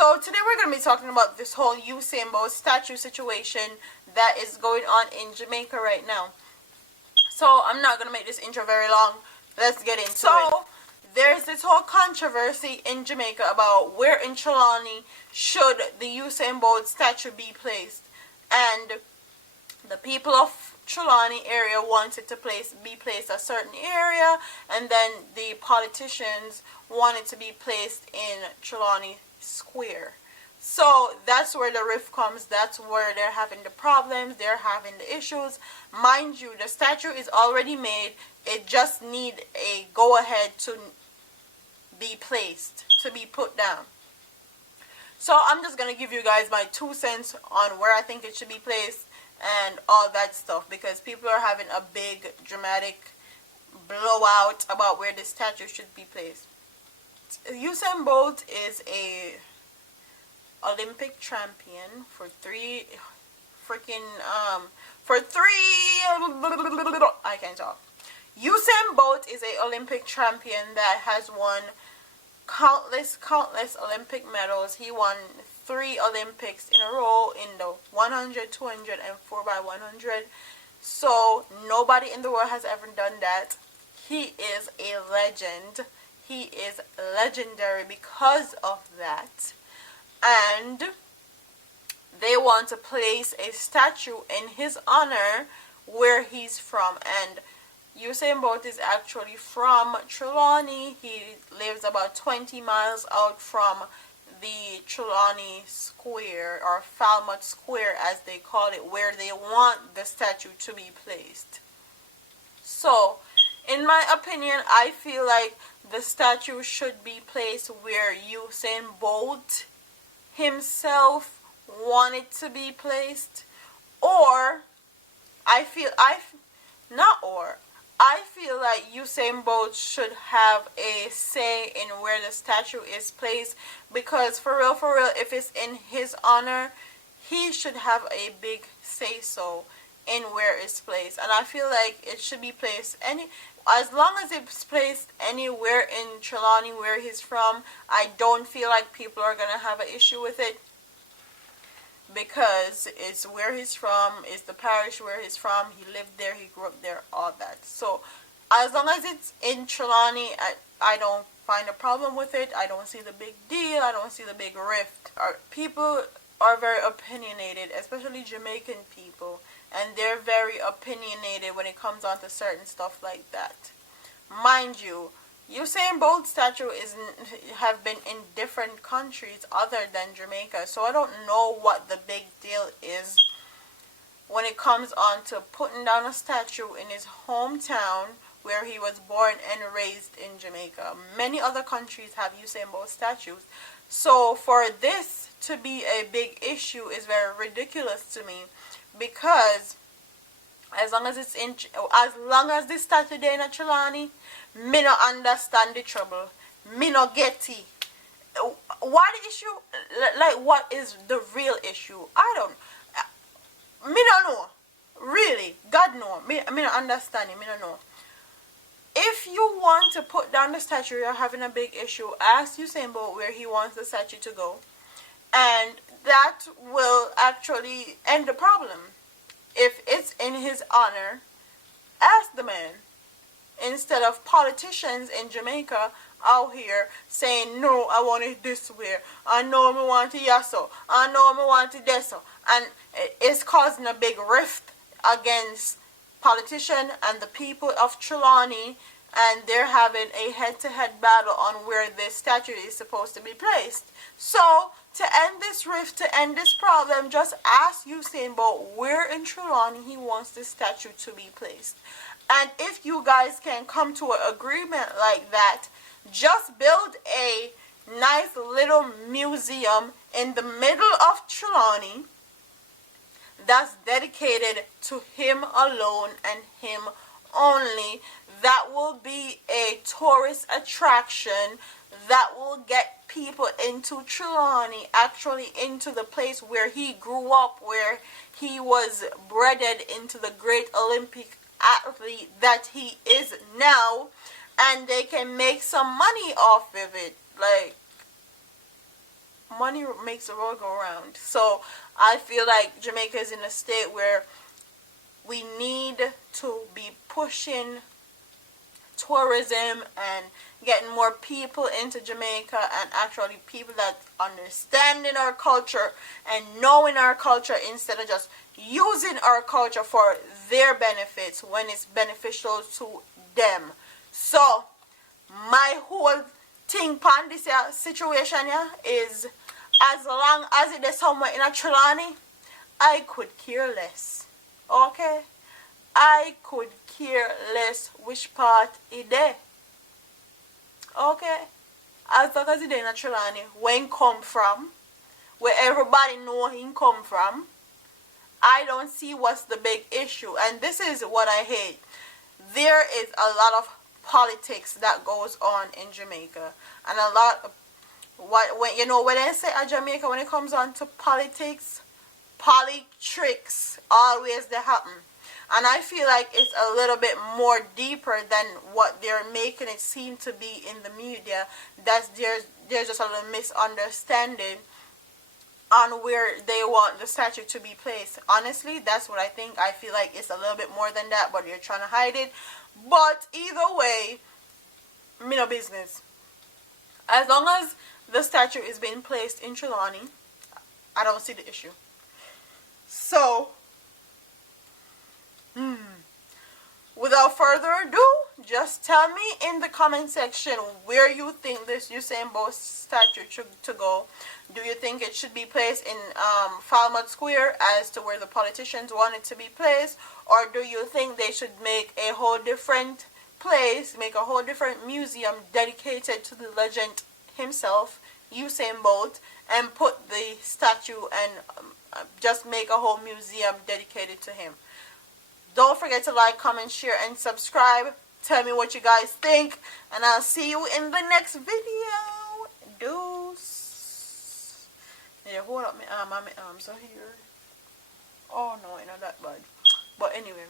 So today we're going to be talking about this whole Usain Bolt statue situation that is going on in Jamaica right now. So I'm not going to make this intro very long. Let's get into it. So there's this whole controversy in Jamaica about where in Trelawny should the Usain Bolt statue be placed. And the people of Trelawny area wanted to be placed a certain area, and then the politicians wanted to be placed in Trelawny Square. So that's where the rift comes. That's where they're having the problems. They're having the issues. Mind you, the statue is already made. It just needs a go-ahead to be placed, to be put down. So I'm just going to give you guys my 2 cents on where I think it should be placed and all that stuff, because people are having a big dramatic blowout about where the statue should be placed. Usain Bolt is a Olympic champion for three I can't talk. Usain Bolt is a Olympic champion that has won countless Olympic medals. He won 3 Olympics in a row in the 100, 200, and 4x100. So nobody in the world has ever done that. He is a legend. He is legendary because of that. And they want to place a statue in his honor where he's from. And Usain Bolt is actually from Trelawny. He lives about 20 miles out from the Trelawny Square, or Falmouth Square as they call it, where they want the statue to be placed. So, in my opinion, I feel like the statue should be placed where Usain Bolt himself wanted to be placed, or I feel like Usain Bolt should have a say in where the statue is placed, because for real, if it's in his honor, he should have a big say so in where it's placed. And I feel like it should be placed as long as it's placed anywhere in Trelawny where he's from. I don't feel like people are gonna have an issue with it, because it's where he's from, it's the parish where he's from, he lived there, he grew up there, all that. So as long as it's in Trelawny, I don't find a problem with it. I don't see the big deal. I don't see the big rift. People are very opinionated, especially Jamaican people, and they're very opinionated when it comes on to certain stuff like that. Mind you, Usain Bolt statue have been in different countries other than Jamaica, so I don't know what the big deal is when it comes on to putting down a statue in his hometown where he was born and raised in Jamaica. Many other countries have Usain Bolt statues, so for this to be a big issue is very ridiculous to me, because as long as this statue there in Trelawny, me no understand the trouble. Me no get it. What the issue? Like, what is the real issue? I don't. Me no know. Really, God know. Me no understand it. Me no know. If you want to put down the statue, you're having a big issue, ask Usain Bolt where he wants the statue to go, and that will actually end the problem. If it's in his honor, ask the man, instead of politicians in Jamaica out here saying, no, I want it this way, I know I want it yasso, I know I want it deso, and it's causing a big rift against politicians and the people of Trelawny, and they're having a head-to-head battle on where this statue is supposed to be placed. So, to end this rift, to end this problem, just ask Usain Bolt where in Trelawny he wants this statue to be placed. And if you guys can come to an agreement like that, just build a nice little museum in the middle of Trelawny that's dedicated to him alone and him only. That will be a tourist attraction that will get people into Trelawny, actually into the place where he grew up, where he was bred into the great Olympic athlete that he is now, and they can make some money off of it. Like, money makes the world go round. So I feel like Jamaica is in a state where we need to be pushing tourism and getting more people into Jamaica, and actually people that understanding our culture and knowing our culture instead of just using our culture for their benefits when it's beneficial to them. So my whole thing upon this situation is, as long as it is somewhere in a Trelawny, I could care less. Okay? I could care less which part it is. Okay? As long as it is in a Trelawny, where it come from, where everybody know him come from, I don't see what's the big issue. And this is what I hate. There is a lot of politics that goes on in Jamaica, and a lot of when I say at Jamaica, when it comes on to politics, tricks always they happen. And I feel like it's a little bit more deeper than what they're making it seem to be in the media. There's just a little misunderstanding on where they want the statue to be placed. Honestly, that's what I think. I feel like it's a little bit more than that, but you're trying to hide it. But either way, me no business. As long as the statue is being placed in Trelawny, I don't see the issue. So, without further ado, just tell me in the comment section where you think this Usain Bolt statue should to go. Do you think it should be placed in Falmouth Square as to where the politicians want it to be placed? Or do you think they should make a whole different place, make a whole different museum dedicated to the legend himself, Usain Bolt, and put the statue and just make a whole museum dedicated to him? Don't forget to like, comment, share, and subscribe. Tell me what you guys think, and I'll see you in the next video. Deuce. Yeah, hold up my arms are here. Oh no, it's not that bad. But anyway,